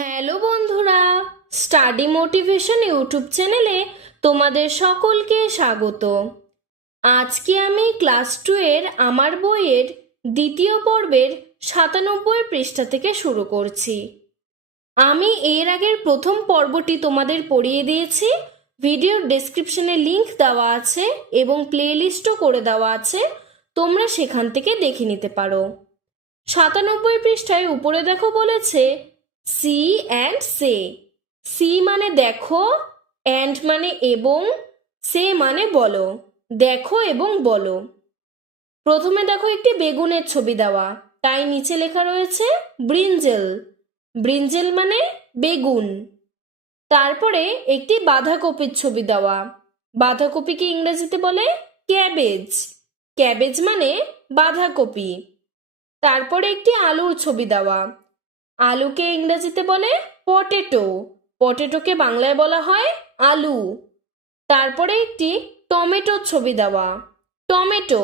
Hello বন্ধুরা, study motivation YouTube চ্যানেলে তোমাদের সকলকে স্বাগত। আজকে আমি ক্লাস টু এর আমার বইয়ের দ্বিতীয় পর্বের সাতানব্বই পৃষ্ঠা থেকে শুরু করছি। আমি এর আগের প্রথম পর্বটি তোমাদের পড়িয়ে দিয়েছি, ভিডিওর ডেসক্রিপশনে লিংক দেওয়া আছে এবং প্লেলিস্টও করে দেওয়া আছে, তোমরা সেখান থেকে দেখে নিতে পারো। সাতানব্বই পৃষ্ঠায় উপরে দেখো বলেছে সি অ্যান্ড সে সি মানে দেখো অ্যান্ড মানে এবং সে মানে বলো, দেখো এবং বলো। প্রথমে দেখো একটি বেগুনের ছবি দেওয়া, তাই নিচে লেখা রয়েছে ব্রিঞ্জেল ব্রিঞ্জেল মানে বেগুন। তারপরে একটি বাঁধাকপির ছবি দেওয়া বাঁধাকপিকে ইংরেজিতে বলে? ক্যাবেজ ক্যাবেজ মানে বাঁধাকপি। তারপরে একটি আলুর ছবি দেওয়া আলুকে ইংরেজিতে বলে পটেটো পটেটোকে বাংলায় বলা হয় আলু। তারপরে একটি টমেটোর ছবি দেওয়া। টমেটো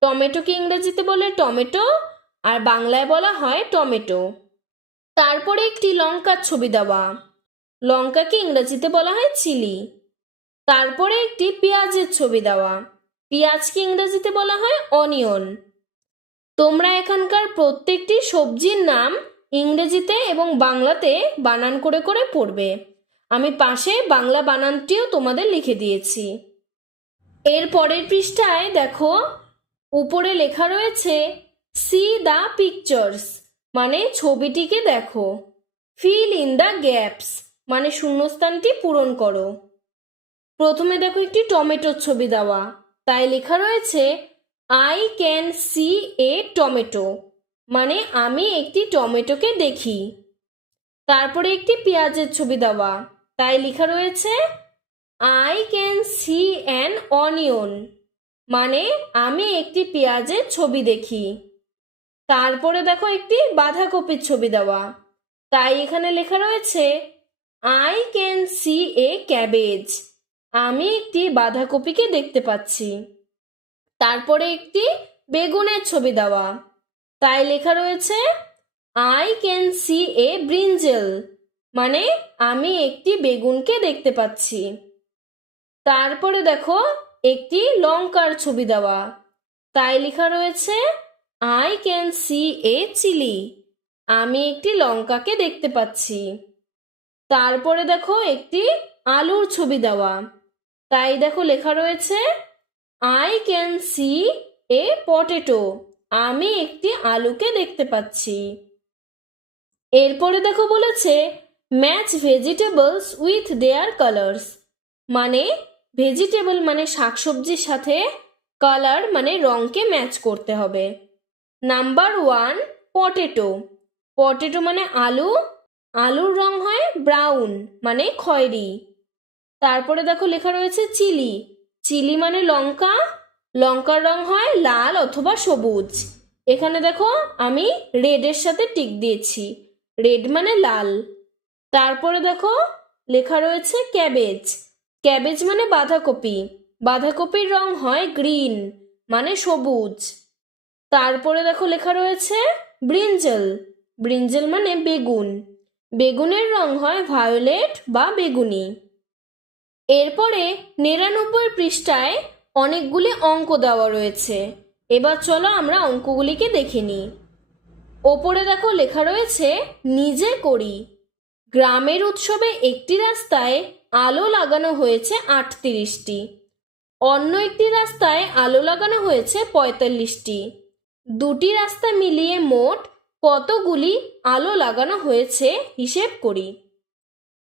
টমেটোকে ইংরেজিতে বলে টমেটো আর বাংলায় বলা হয় টমেটো তারপরে একটি লঙ্কার ছবি দেওয়া। লঙ্কাকে ইংরেজিতে বলা হয় চিলি। তারপরে একটি পেঁয়াজের ছবি দেওয়া। পেঁয়াজকে ইংরেজিতে বলা হয় অনিয়ন তোমরা এখানকার প্রত্যেকটি সবজির নাম ইংরেজিতে এবং বাংলাতে বানান করে করে পড়বে। আমি পাশে বাংলা বানানটিও তোমাদের লিখে দিয়েছি। এর পরের পৃষ্ঠায় দেখো, উপরে লেখা রয়েছে, সি দ্য পিকচার্স মানে ছবিটিকে দেখো। ফিল ইন দ্য গ্যাপস মানে শূন্যস্থানটি পূরণ করো। প্রথমে দেখো একটি টমেটোর ছবি দেওয়া। তাই লেখা রয়েছে, I can see a tomato মানে আমি একটি টমেটোকে দেখি। তারপরে একটি পেঁয়াজের ছবি দেওয়া। তাই লেখা রয়েছে I can see an onion মানে আমি একটি পেঁয়াজের ছবি দেখি। তারপরে দেখো একটি বাঁধাকপির ছবি দেওয়া। তাই এখানে লেখা রয়েছে I can see a cabbage আমি একটি বাঁধাকপিকে দেখতে পাচ্ছি। তারপরে একটি বেগুনের ছবি দেওয়া। তাই লেখা রয়েছে I can see a brinjal মানে আমি একটি বেগুনকে দেখতে পাচ্ছি। তারপরে দেখো, একটি লঙ্কার ছবি দেওয়া। তাই লেখা রয়েছে I can see a chilli আমি একটি লঙ্কাকে দেখতে পাচ্ছি। তারপরে দেখো, একটি আলুর ছবি দেওয়া। তাই দেখো, লেখা রয়েছে I can see a potato আমি একটি আলুকে দেখতে পাচ্ছি। এরপরে দেখো বলেছে match vegetables with their colours মানে ভেজিটেবল মানে শাকসবজির সাথে কালার মানে রঙকে ম্যাচ করতে হবে। নাম্বার ওয়ান পটেটো পটেটো মানে আলু, আলুর রং হয় ব্রাউন মানে খয়েরি। তারপরে দেখো লেখা রয়েছে চিলি চিলি মানে লঙ্কা লঙ্কার রং হয় লাল অথবা সবুজ। এখানে দেখো আমি রেডের সাথে টিক দিয়েছি। রেড মানে লাল। তারপরে দেখো লেখা রয়েছে ক্যাবেজ ক্যাবেজ মানে বাঁধাকপি। বাঁধাকপির রং হয় গ্রিন মানে সবুজ। তারপরে দেখো লেখা রয়েছে ব্রিঞ্জেল ব্রিঞ্জেল মানে বেগুন। বেগুনের রং হয় ভায়োলেট বা বেগুনি। এরপরে নিরানব্বই পৃষ্ঠায় অনেকগুলি অঙ্ক দেওয়া রয়েছে। এবার চলো আমরা অঙ্কগুলিকে দেখে নিই ওপরে দেখো লেখা রয়েছে, নিজে করি। গ্রামের উৎসবে একটি রাস্তায় আলো লাগানো হয়েছে আটত্রিশটি। অন্য একটি রাস্তায় আলো লাগানো হয়েছে পঁয়তাল্লিশটি। দুটি রাস্তা মিলিয়ে মোট কতগুলি আলো লাগানো হয়েছে, হিসেব করি।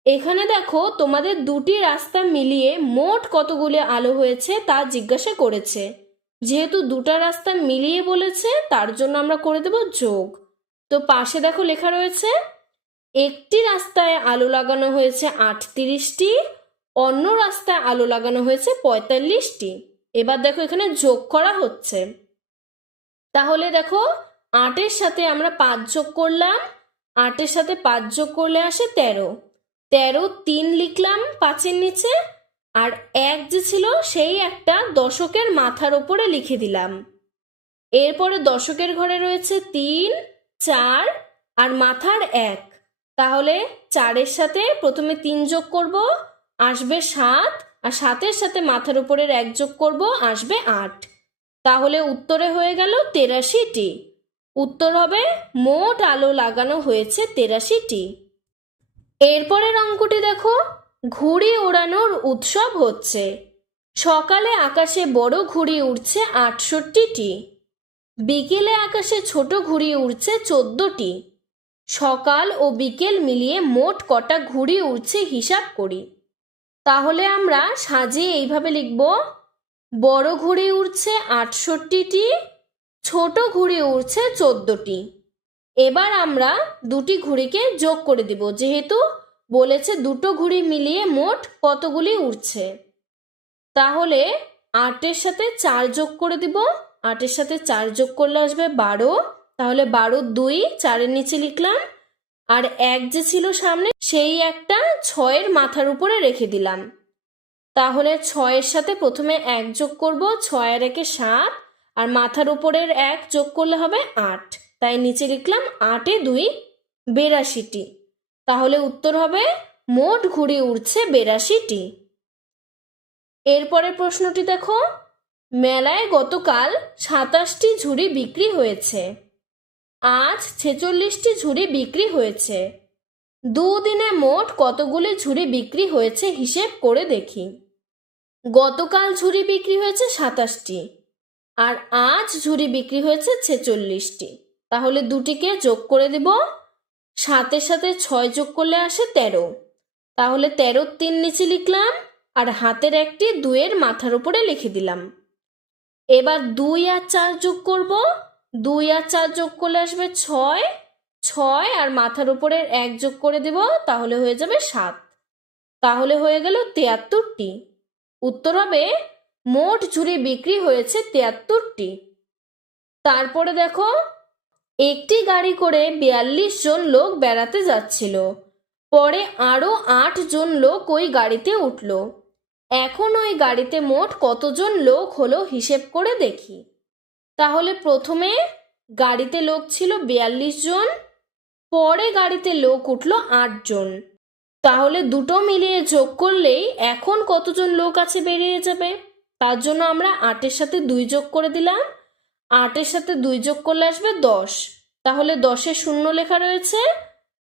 এখানে দেখো তোমাদের দুটি রাস্তা মিলিয়ে মোট কতগুলি আলো হয়েছে তা জিজ্ঞাসা করেছে। যেহেতু দুটা রাস্তা মিলিয়ে বলেছে, তার জন্য আমরা করে দেব যোগ। তো পাশে দেখো লেখা রয়েছে, একটি রাস্তায় আলো লাগানো হয়েছে আটত্রিশটি, অন্য রাস্তায় আলো লাগানো হয়েছে পঁয়তাল্লিশটি। এবার দেখো এখানে যোগ করা হচ্ছে। তাহলে দেখো আটের সাথে আমরা পাঁচ যোগ করলাম, আটের সাথে পাঁচ যোগ করলে আসে তেরো। তেরো, তিন লিখলাম পাঁচের নিচে, আর এক যে ছিল সেই একটা দশকের মাথার ওপরে লিখে দিলাম। এরপরে দশকের ঘরে রয়েছে তিন, চার, আর মাথার এক। তাহলে চারের সাথে প্রথমে তিন যোগ করব, আসবে সাত, আর সাতের সাথে মাথার উপরের এক যোগ করব, আসবে আট। তাহলে উত্তরে হয়ে গেল তেরাশিটি। উত্তর হবে, মোট আলো লাগানো হয়েছে তেরাশিটি। এরপরের অঙ্কটি দেখো। ঘুড়ি ওড়ানোর উৎসব হচ্ছে। সকালে আকাশে বড় ঘুড়ি উড়ছে আটষট্টিটি। বিকেলে আকাশে ছোট ঘুড়ি উড়ছে চোদ্দটি। সকাল ও বিকেল মিলিয়ে মোট কটা ঘুড়ি উড়ছে হিসাব করি। তাহলে আমরা সাজিয়ে এইভাবে লিখব। বড় ঘুড়ি উড়ছে আটষট্টিটি, ছোট ঘুড়ি উড়ছে চোদ্দটি। এবার আমরা দুটি ঘুড়িকে যোগ করে দিব। যেহেতু বলেছে দুটো ঘুড়ি মিলিয়ে মোট কতগুলি উঠছে তাহলে আটের সাথে চার যোগ করে দিব। আটের সাথে চার যোগ করলে আসবে বারো। তাহলে বারো দুই চারের নিচে লিখলাম। আর এক যে ছিল সামনে, সেই একটা ছয়ের মাথার উপরে রেখে দিলাম। তাহলে ছয়ের সাথে প্রথমে এক যোগ করব, ছয়ের একে সাত, আর মাথার উপরের এক যোগ করলে হবে আট। তাই নিচে লিখলাম আটে দুই বেরাশিটি। তাহলে উত্তর হবে মোট ঘুড়ি উড়ছে বেরাশিটি। এরপরের প্রশ্নটি দেখো। মেলায় গতকাল সাতাশটি ঝুড়ি বিক্রি হয়েছে। আজ ছেচল্লিশটি ঝুড়ি বিক্রি হয়েছে। দুদিনে মোট কতগুলি ঝুড়ি বিক্রি হয়েছে হিসেব করে দেখি। গতকাল ঝুড়ি বিক্রি হয়েছে সাতাশটি, আর আজ ঝুড়ি বিক্রি হয়েছে ছেচল্লিশটি। তাহলে দুটিকে যোগ করে দেব। সাতের সাথে ছয় যোগ করলে আসে তেরো। তাহলে তেরোর তিন নিচে লিখলাম আর হাতের একটি দুয়ের মাথার উপরে লিখে দিলাম। এবার দুই আর চার যোগ করব। দুই আর চার যোগ করলে আসবে ছয়। ছয় আর মাথার উপরে এক যোগ করে দেব, তাহলে হয়ে যাবে সাত। তাহলে হয়ে গেল তিয়াত্তরটি। উত্তর হবে, মোট ঝুড়ি বিক্রি হয়েছে তিয়াত্তরটি। তারপরে দেখো একটি গাড়ি করে বিয়াল্লিশ জন লোক বেড়াতে যাচ্ছিল। পরে আরও আট জন লোক ওই গাড়িতে উঠল। এখন ওই গাড়িতে মোট কতজন লোক হলো হিসেব করে দেখি। তাহলে প্রথমে গাড়িতে লোক ছিল বিয়াল্লিশ জন, পরে গাড়িতে লোক উঠল জন। তাহলে দুটো মিলিয়ে যোগ করলেই এখন কতজন লোক আছে বেরিয়ে যাবে? তার জন্য আমরা আটের সাথে দুই যোগ করে দিলাম। আটের সাথে দুই যোগ করলে আসবে দশ। তাহলে দশে শূন্য লেখা রয়েছে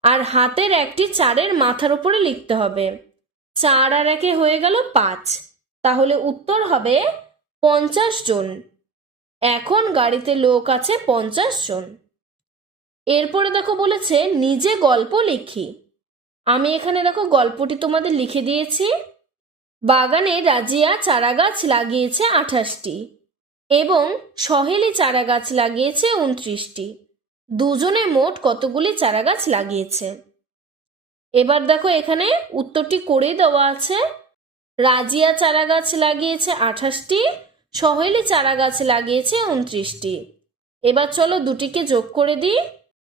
আর হাতের একটি চারের মাথার উপরে লিখতে হবে। চার আর একে হয়ে গেল পাঁচ। তাহলে উত্তর হবে পঞ্চাশ জন। এখন গাড়িতে লোক আছে পঞ্চাশ জন। এরপরে দেখো বলেছে, নিজে গল্প লিখি। আমি এখানে দেখো গল্পটি তোমাদের লিখে দিয়েছি। বাগানে রাজিয়া চারা গাছ লাগিয়েছে আঠাশটি। এবং সহেলি চারা গাছ লাগিয়েছে উনত্রিশটি। দুজনে মোট কতগুলি চারা গাছ লাগিয়েছে? এবার দেখো এখানে উত্তরটি করেই দেওয়া আছে। রাজিয়া চারা গাছ লাগিয়েছে আঠাশটি, সহেলি চারা গাছ লাগিয়েছে উনত্রিশটি। এবার চলো দুটিকে যোগ করে দিই।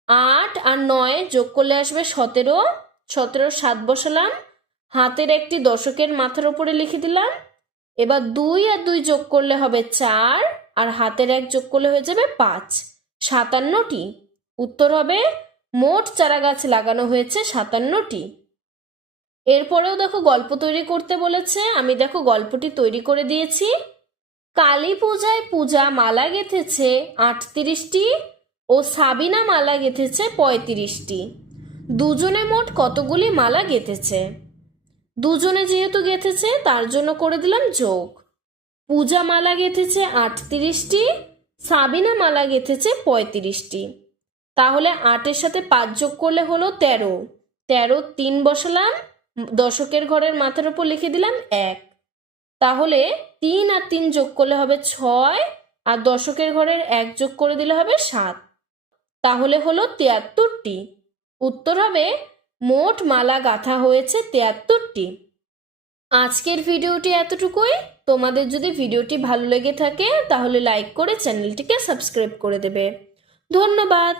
আট আর নয় যোগ করলে আসবে সতেরো। সতেরো সাত বসালাম। হাতের একটি দশকের মাথার উপরে লিখে দিলাম। এবার দুই আর দুই যোগ করলে হবে চার, আর হাতের এক যোগ করলে হয়ে যাবে পাঁচ। সাতান্নটি। উত্তর হবে, মোট চারা গাছ লাগানো হয়েছে সাতান্নটি। এরপরেও দেখো গল্প তৈরি করতে বলেছে। আমি দেখো গল্পটি তৈরি করে দিয়েছি। কালী পূজায় পূজা মালা গেঁথেছে আটত্রিশটি ও সাবিনা মালা গেঁথেছে পঁয়ত্রিশটি। দুজনে মোট কতগুলি মালা গেঁথেছে? দুজনে যেহেতু গেঁথেছে, তার জন্য করে দিলাম যোগ। পূজা মালা গেঁথেছে আটত্রিশটি, সাবিনা মালা গেঁথেছে পঁয়ত্রিশটি। তাহলে আটের সাথে পাঁচ যোগ করলে হলো তেরো। তেরো তিন বসালাম, দশকের ঘরের মাথার উপর লিখে দিলাম এক। তাহলে তিন আর তিন যোগ করলে হবে ছয়, আর দশকের ঘরের এক যোগ করে দিলে হবে সাত। তাহলে হলো তিয়াত্তরটি। উত্তর হবে মোট মালা গাঁথা হয়েছে তেয়াত্তরটি। আজকের ভিডিওটি এতটুকুই। তোমাদের যদি ভিডিওটি ভালো লেগে থাকে, তাহলে লাইক করে চ্যানেলটিকে সাবস্ক্রাইব করে দেবে। ধন্যবাদ।